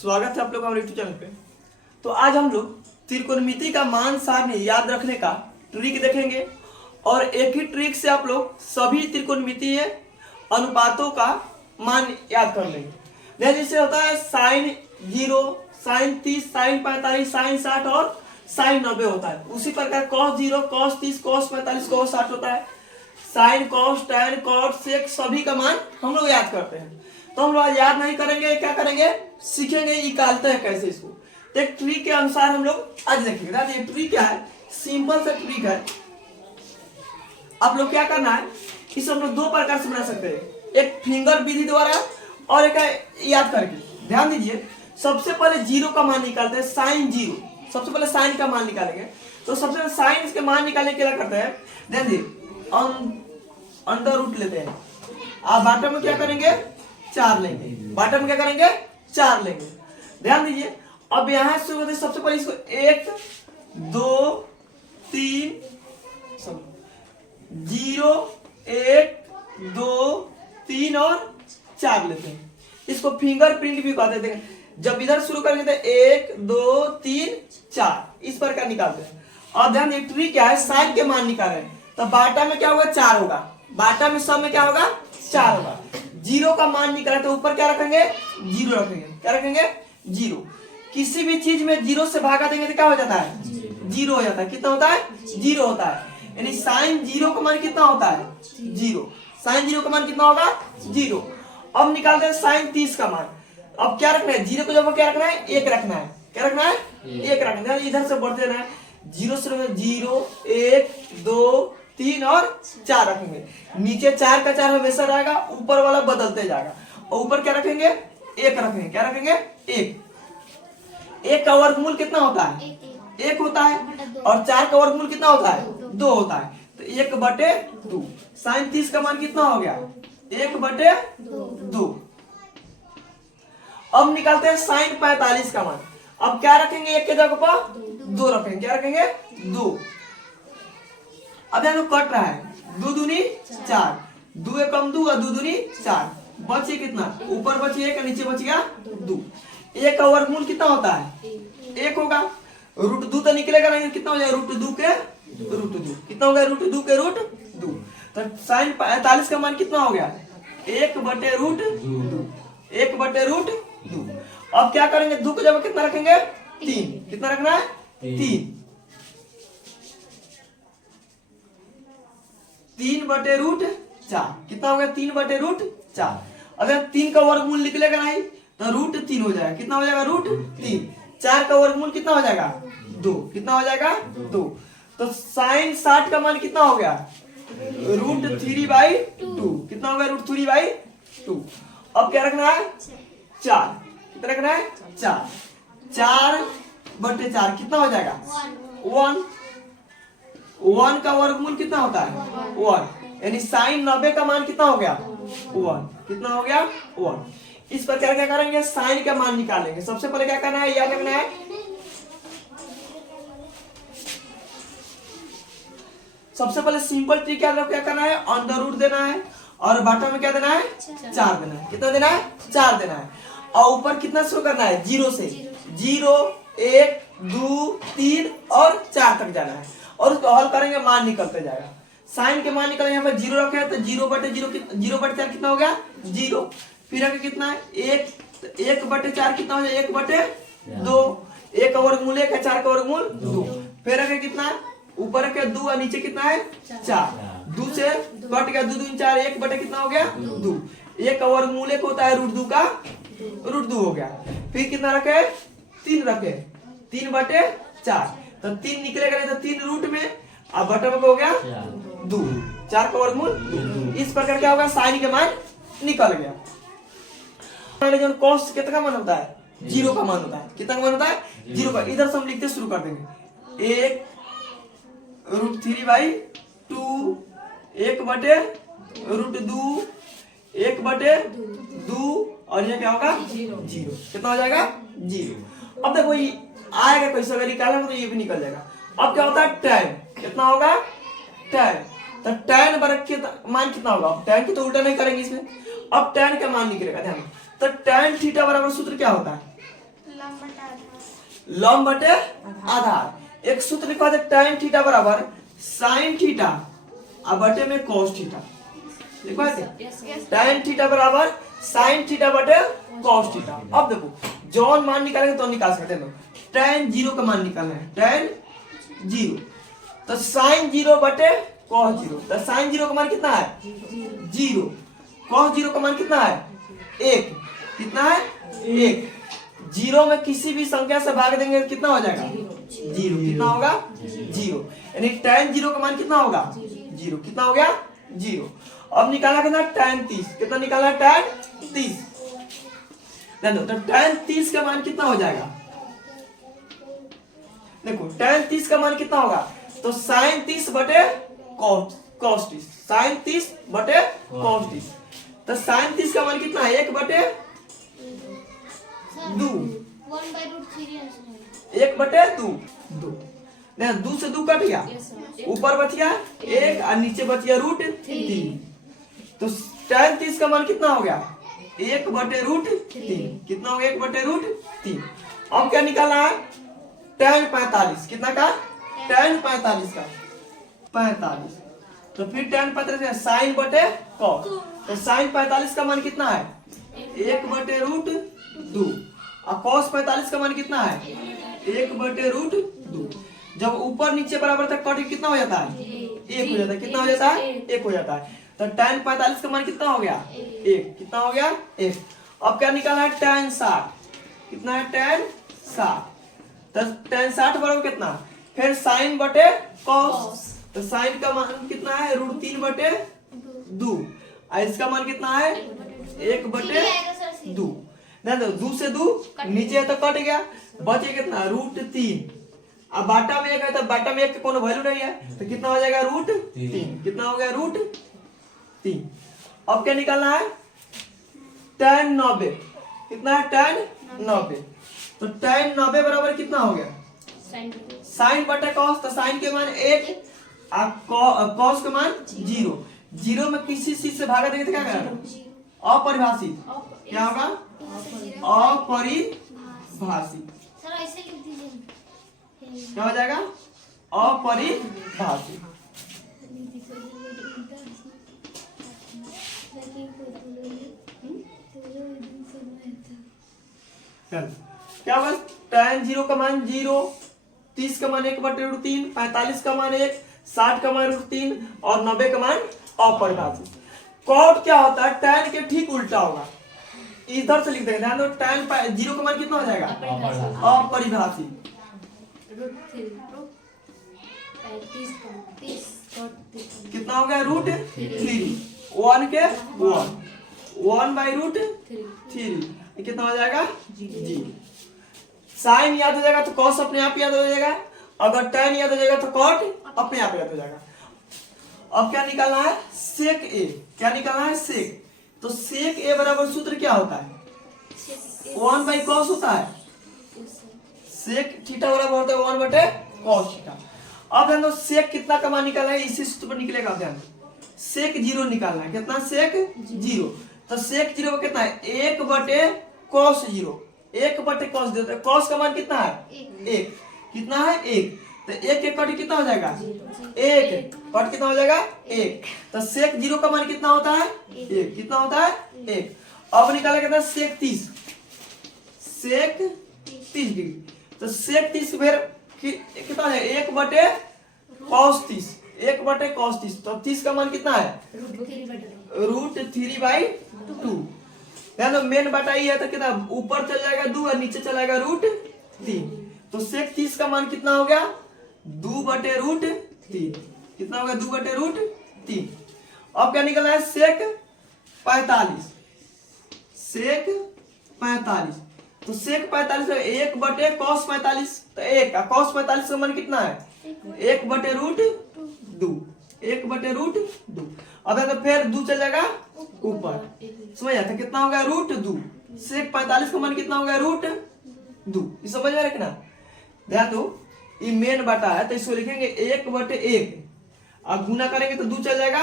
स्वागत है आप लोग हमारे यूट्यूब चैनल पे। तो आज हम लोग त्रिकोणमिति का मान सारणी याद रखने का ट्रिक देखेंगे और एक ही ट्रिक से आप लोग सभी त्रिकोणमितीय अनुपातों का मान याद कर लेंगे। जैसे होता है साइन 0, साइन 30, साइन 45, साइन 60 और साइन 90 होता है। उसी प्रकार cos 0, cos 30, cos 45, cos 60 होता है। Sine, cos, tan, cot, sec सभी का मान हम लोग याद करते हैं। तो हम लोग आज याद नहीं करेंगे, क्या करेंगे, सीखेंगे निकालते हैं कैसे इसको। तो एक ट्रिक के अनुसार हम लोग आज देखेंगे। ये ट्रिक क्या है, सिंपल सा ट्रिक है। आप लोग क्या करना है, इसे हम लोग दो प्रकार से बना सकते हैं, एक फिंगर विधि द्वारा और एक याद करके। ध्यान दीजिए, सबसे पहले जीरो का मान निकालते हैं, साइन 0। सबसे पहले साइन का मान निकालेंगे। तो सबसे पहले साइन के मान निकालने के लिए क्या करते हैं, ध्यान दीजिए, अंडर रूट लेते हैं। आप बाटम में क्या करेंगे, 4 लेंगे। बाटम में क्या करेंगे, 4 लेंगे। ध्यान दीजिए, अब यहां से होते सबसे पहले इसको 1 2 3 0 1 2 3 और 4 लेते हैं। इसको फिंगरप्रिंट भी कहते हैं। जब इधर शुरू करेंगे तो 1 2 3 4 इस प्रकार निकालते हैं। और ध्यान दीजिए, ट्रिक क्या है, साइन के मान निकाल रहे हैं। तो बाटा में क्या होगा, 4 होगा। बाटा में सब में क्या होगा, 4 होगा। जीरो का मान निकाला तो ऊपर क्या रखेंगे, 0 रखेंगे। क्या रखेंगे, 0। किसी भी चीज में 0 से भागा देंगे तो क्या हो जाता है, 0 हो जाता है। कितना होता है, 0 होता है। यानी साइन 0 का मान कितना होता है, 0। साइन 0 का मान कितना होगा, 0। अब निकालते हैं साइन 30 का मान। अब क्या रखना है, 0 को जब क्या रखना है, 1 रखना है। क्या रखना है, 1 रखना है। इधर से बढ़ते रहना है, 0 से 0 1 2 3 और 4 रखेंगे। नीचे 4 का 4 हमेशा रहेगा, ऊपर वाला बदलते जाएगा। और ऊपर क्या रखेंगे, 1 रखेंगे। क्या रखेंगे, 1 का वर्गमूल कितना होता है, 1 होता है। और 4 का वर्गमूल कितना होता है, 2 होता है। तो 1/2। साइन 30 का मान कितना हो गया, 1/2। अब निकालते हैं साइन 45 का मान। अब क्या रखेंगे, 1 के जगह पर 2 रखेंगे। क्या रखेंगे, 2। अब यहाँ कट रहा है, 2 दूनी 4, 2 एकम 2 और 2 दूनी 4। बचे कितना, ऊपर बचे 1 नीचे बच गया 2। 1 का वर्गमूल कितना होता है, 1 होगा। रूट 2 तो निकलेगा नहीं, कितना हो जाएगा, रूट 2 के रूट 2। कितना हो गया, रूट 2 के रूट 2। तो साइन 45 का मान कितना हो गया, 1/√2। 1/√2। अब क्या करेंगे, 2 की जगह कितना रखेंगे, 3। कितना रखना है, 3। 3/√4। कितना हो गया, 3/√4। अगर 3 का वर्गमूल निकलेगा नहीं तो √3 हो जाएगा। कितना हो जाएगा, √3। 4 का वर्गमूल कितना हो जाएगा, 2। कितना हो जाएगा, 2। तो साइन 60 का मान कितना हो गया, √3/2। कितना हो गया, √3/2। अब क्या रखना है, 4। कितना रखना है, 4। 4/4 कितना हो जाएगा, 1। 1 का वर्गमूल कितना होता है, 1। यानी साइन 90 का मान कितना हो गया, 1। कितना हो गया, 1। इस प्रकार क्या करेंगे, साइन का मान निकालेंगे। सबसे पहले क्या करना है, याद रखना है, सबसे पहले सिंपल ट्रिक याद रखो। क्या करना है, अंडर रूट देना है और बॉटम में क्या देना है, 4 देना है। कितना देना है, 4 देना है। और ऊपर कितना शुरू करना है, 0 से। 0 1 2 3 और 4 तक जाना है। और उसको हल करेंगे, मान निकलते जाएगा। साइन के मान निकलेंगे, यहाँ पे 0 रखे तो 0/4 कितना हो गया, 0। फिर आगे कितना है, 1/4 कितना हो जाए, 1/2। 1 का वर्गमूल 1 है, 4 का वर्गमूल 2। फिर आगे कितना है, ऊपर के 2 और नीचे कितना है, 4। 2 से कट गया, 2 2 4, 1 कितना हो गया, 2। 1 का वर्गमूल 1 होता है, √2 का √2 हो गया। फिर कितना रखे, 3 रखे, 3/4। तो 3 निकलेगा नहीं तो 3 रूट में, अब बटन में हो गया 2। 4 का वर्गमूल 2। इस प्रकार क्या होगा, साइन के मान निकल गया। कॉस कितना का मान होता है, 0 का मान होता है। कितना का मान होता है, 0 का। इधर से हम लिखते शुरू कर देंगे, 1√3/2, 1/√2, 1/2 और ये क्या होगा, 0। कितना हो जाएगा, 0। अब देखो ये आएगा कैसे, अगर निकालेंगे तो ये भी निकल जाएगा। अब क्या होता है, tan। कितना होगा, tan। तो tan बरक के मान कितना होगा, tan की तो उल्टा नहीं करेंगे इसमें। अब tan का मान निकलेगा, ध्यान। तो tan थीटा बराबर सूत्र क्या होता है, लंब बटे आधार। एक सूत्र लिखा है tan थीटा बराबर sin थीटा और बटे में cos थीटा। लिखा है tan थीटा बराबर sin थीटा बटे cos थीटा। अब देखो जौन मान निकालेंगे तो निकाल सकते हैं। tan 0 का मान निकालना है, tan 0 तो sin 0 बटे cos 0। तो sin 0 का मान कितना है 0, cos 0 का मान कितना है 1। कितना है 1। 0 में किसी भी संख्या से भाग देंगे कितना हो जाएगा 0। कितना होगा 0, यानी tan 0 का मान कितना होगा 0। कितना हो गया 0। अब निकाला कितना tan 30। कितना निकाला tan 30। तो tan 30 का मान कितना हो जाएगा, देखो tan 30 का मान कितना होगा तो sin 30 बटे cos 30। sin 30 बटे cos 30। तो sin 30 का मान कितना है 1 बटे 2। 1 बटे 2। 2 से 2 कट गया, ऊपर बच गया 1 और नीचे बच गया √3। तो tan 30 का मान कितना हो गया 1 बटे √3। कितना हो गया 1 बटे √3। अब क्या निकालना है tan 45। कितना का tan 45 का 45। तो फिर tan 45 का sin बटे cos। तो sin 45 का मान कितना है 1 बटे √2 और cos 45 का मान कितना है 1 बटे √2। जब ऊपर नीचे बराबर तक कट कितना हो जाता है 1 हो जाता है। कितना हो जाता है 1 हो जाता है। तो tan 45 का मान कितना हो गया 1। कितना हो गया 1। अब क्या निकालना है tan 60। कितना है tan 60। तो tan 60 बराबर कितना फिर sin बटे cos। तो sin का मान कितना है √3 बटे 2 और इसका मान कितना है 1 बटे 2। 2 से 2 नीचे है तो कट गया, बचे कितना √3। अब बाटा में 1 है तो बाटा में 1 का कोनो वैल्यू नहीं है तो कितना हो जाएगा √3। कितना हो गया √3। अब क्या निकालना है tan 90। कितना है tan 90। तो tan 90 बराबर कितना हो गया sin बटे cos। तो sin के मान 1 और cos का मान 0। 0 में किसी चीज से भागा देंगे तो क्या करेगा अपरिभाषित। क्या होगा अपरिभाषित। क्या हो जाएगा अपरिभाषित। क्या होगा tan 0 का मान 0, 30 का मान 1 बटे √3, 45 का मान 1, 60 का मान √3 और 90 का मान अपरिभाषित। कॉट क्या होता है tan के ठीक उल्टा होगा। इधर से लिख देंगे, ध्यान दो tan 0 का मान कितना हो जाएगा अपरिभाषित। कितना हो गया √3। 1 के 1 बाई √3 कितना हो जाएगा 0। साइन याद हो जाएगा तो cos अपने आप याद हो जाएगा, अगर tan याद हो जाएगा तो cot अपने आप याद हो जाएगा। अब क्या निकालना है sec a। क्या निकालना है sec। तो sec a बराबर सूत्र क्या होता है 1 बाई cos होता है। sec थीटा बराबर होता है 1 बटे cos थीटा। अब ध्यान दो sec कितना का मान निकालना है इसी सूत्र पर निकलेगा। ध्यान sec 0 निकालना है। कितना sec 0। तो sec 0 का कितना है 1 बटे cos 0। 1 बटे cos 0। cos का मान कितना है 1। कितना है 1। तो 1 के कट कितना हो जाएगा 1। कट कितना हो जाएगा 1। तो sec 0 का मान कितना होता है 1। कितना होता है 1। अब निकाला कितना sec 30। sec 30 degree. तो sec 30 फिर कितना है 1 बटे cos 30। 1 बटे cos 30। तो 30 का मान कितना है √3/2। ध्यान दो मेन बटा ही है तो कितना ऊपर चल जाएगा 2 और नीचे चलाएगा √3। तो sec 30 का मान कितना हो गया 2 बटे √3। कितना हो गया 2 बटे √3। अब क्या निकलना है sec 45। sec 45। तो sec 45 1 बटे cos 45। तो 1 का cos 45 का मान कितना है 1 बटे √2। 1 बटे √2। अब तो फिर 2 चल जाएगा ऊपर, समझ आता कितना हो गया √2। sec 45 का मान कितना हो गया √2। ये समझ में रखना। ध्यान दो ये मेन बटा है तो इसको लिखेंगे 1 बटे 1 और गुना करेंगे तो 2 चल जाएगा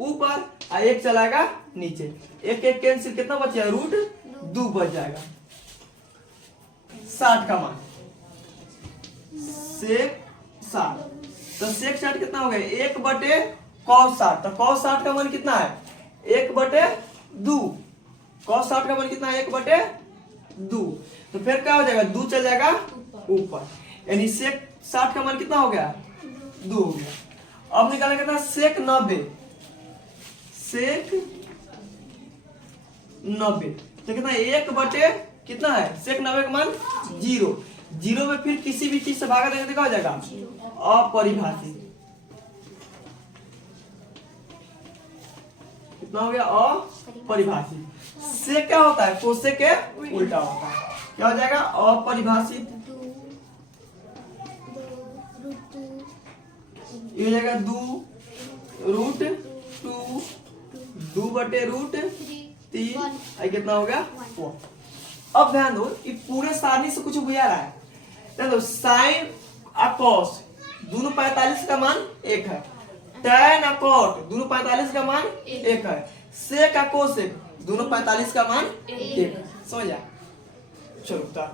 ऊपर और 1 चलाएगा नीचे। 1 1 कैंसिल कितना बचेगा √2 बच जाएगा। 60 का मान सेक 60। तो सेक 60 कितना हो गया 1/cos 60। तो cos 60 का मान कितना है 1/2। cos 60 का मान कितना है 1/2। तो फिर क्या हो जाएगा 2 चल जाएगा ऊपर, यानी सेक 60 का मान कितना हो गया 2 हो गया। अब निकालना कितना सेक 90। सेक 90 तो कितना 1/, कितना है सेक 90 का मान 0। 0 में फिर किसी भी चीज से भागा देंगे तो क्या हो जाएगा अपरिभाषित। कितना हो गया अपरिभाषित। से क्या होता है कोसे के उल्टा होता है, क्या हो जाएगा अपरिभाषित। ये हो जाएगा 2√2 2/√3 आई कितना हो गया 4। अब ध्यान दो ये पूरे सारणी से कुछ बुझा रहा है। देखो साइन और कॉस दोनों 45 का मान 1 है, tan और cot दोनों 45 का मान 1 है, sec और cosec दोनों 45 का मान 1 है। समझ आया? चलो अच्छा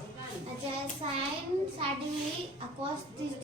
साइन 60 डिग्री और cos 30